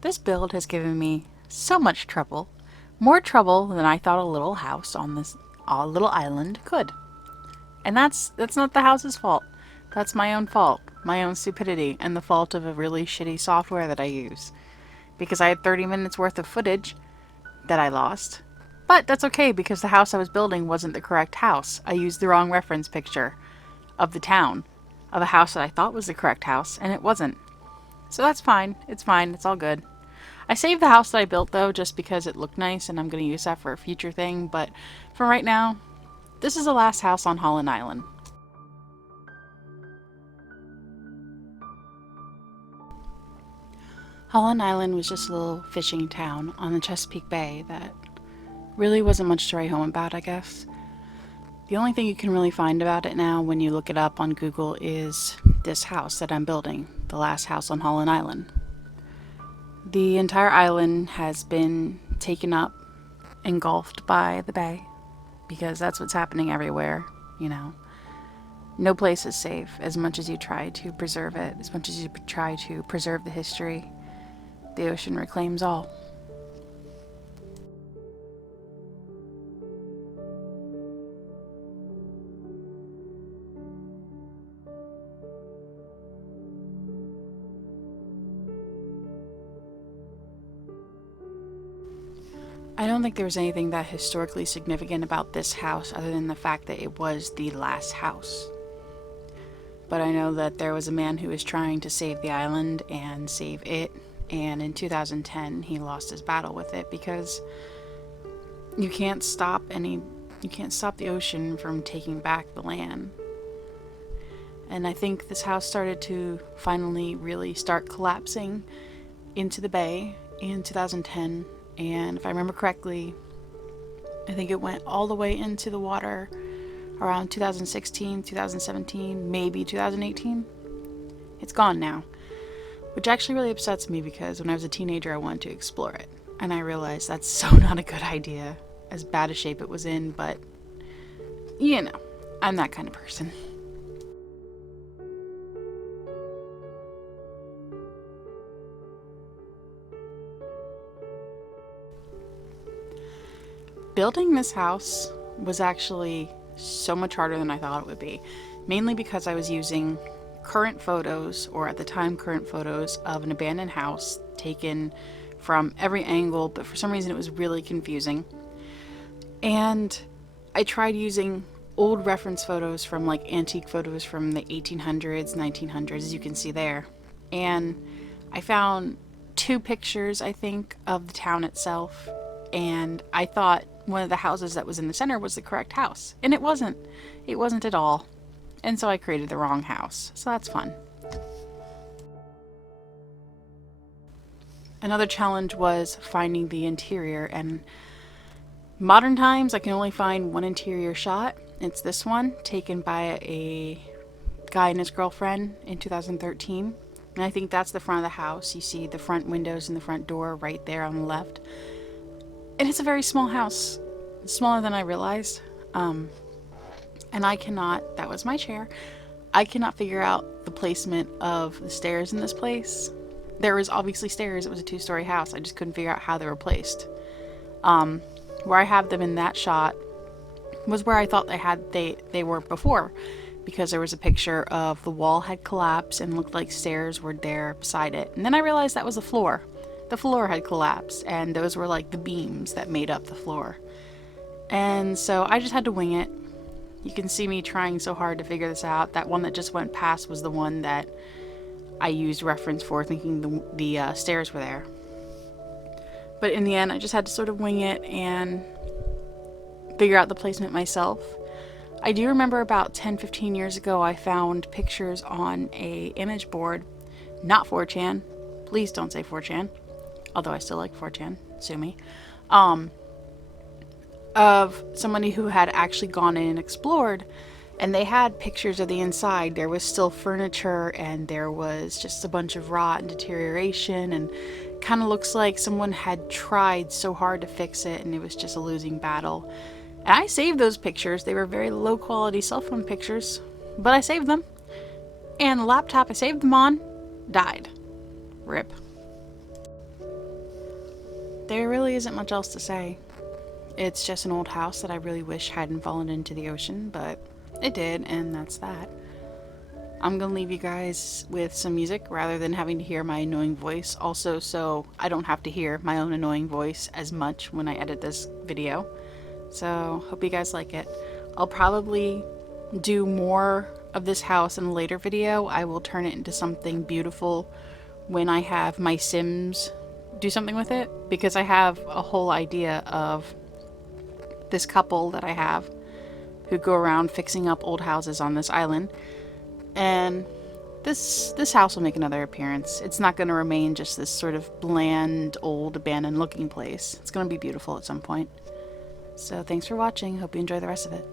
This build has given me so much trouble. More trouble than I thought a little house on this little island could. And that's not the house's fault. That's my own fault, my own stupidity, and the fault of a really shitty software that I use. Because I had 30 minutes worth of footage that I lost. But that's okay because the house I was building wasn't the correct house. I used the wrong reference picture of the town, of a house that I thought was the correct house, and it wasn't. So that's fine. It's fine. It's all good. I saved the house that I built though just because it looked nice and I'm going to use that for a future thing, but for right now, this is the last house on Holland Island. Holland Island was just a little fishing town on the Chesapeake Bay that really wasn't much to write home about, I guess. The only thing you can really find about it now when you look it up on Google is this house that I'm building, the last house on Holland Island. The entire island has been taken up, engulfed by the bay, because that's what's happening everywhere, you know. No place is safe as much as you try to preserve it, as much as you try to preserve the history. The ocean reclaims all. I don't think there was anything that historically significant about this house other than the fact that it was the last house. But I know that there was a man who was trying to save the island and save it, and in 2010 he lost his battle with it because you can't stop the ocean from taking back the land. And I think this house started to finally really start collapsing into the bay in 2010. And if I remember correctly, I think it went all the way into the water around 2016, 2017, maybe 2018. It's gone now, which actually really upsets me because when I was a teenager, I wanted to explore it. And I realized that's so not a good idea, as bad a shape it was in, but you know, I'm that kind of person. Building this house was actually so much harder than I thought it would be, mainly because I was using current photos, or at the time current photos, of an abandoned house taken from every angle, but for some reason it was really confusing. And I tried using old reference photos from like antique photos from the 1800s, 1900s, as you can see there. And I found two pictures, I think, of the town itself, and I thought one of the houses that was in the center was the correct house, and it wasn't. It wasn't at all. And so I created the wrong house. So that's fun. Another challenge was finding the interior, and modern times I can only find one interior shot. It's this one, taken by a guy and his girlfriend in 2013. And I think that's the front of the house. You see the front windows and the front door right there on the left. And it's a very small house, smaller than I realized. And I cannot, that was my chair, I cannot figure out the placement of the stairs in this place. There was obviously stairs, it was a 2-story house, I just couldn't figure out how they were placed. Where I have them in that shot was where I thought they were before, because there was a picture of the wall had collapsed and looked like stairs were there beside it. And then I realized that was the floor. The floor had collapsed, and those were like the beams that made up the floor. And so I just had to wing it. You can see me trying so hard to figure this out. That one that just went past was the one that I used reference for, thinking the stairs were there. But in the end, I just had to sort of wing it and figure out the placement myself. I do remember about 10-15 years ago I found pictures on a image board, not 4chan, please don't say 4chan, although I still like 4chan, sue me, of somebody who had actually gone in and explored, and they had pictures of the inside. There was still furniture, and there was just a bunch of rot and deterioration, and kind of looks like someone had tried so hard to fix it and it was just a losing battle. And I saved those pictures. They were very low quality cell phone pictures, but I saved them. And the laptop I saved them on died. RIP. There really isn't much else to say. It's just an old house that I really wish hadn't fallen into the ocean, but it did, and that's that. I'm gonna leave you guys with some music rather than having to hear my annoying voice, also so I don't have to hear my own annoying voice as much when I edit this video. So, hope you guys like it. I'll probably do more of this house in a later video. I will turn it into something beautiful when I have my Sims do something with it, because I have a whole idea of this couple that I have who go around fixing up old houses on this island. And this house will make another appearance. It's not going to remain just this sort of bland, old, abandoned looking place. It's going to be beautiful at some point. So thanks for watching. Hope you enjoy the rest of it.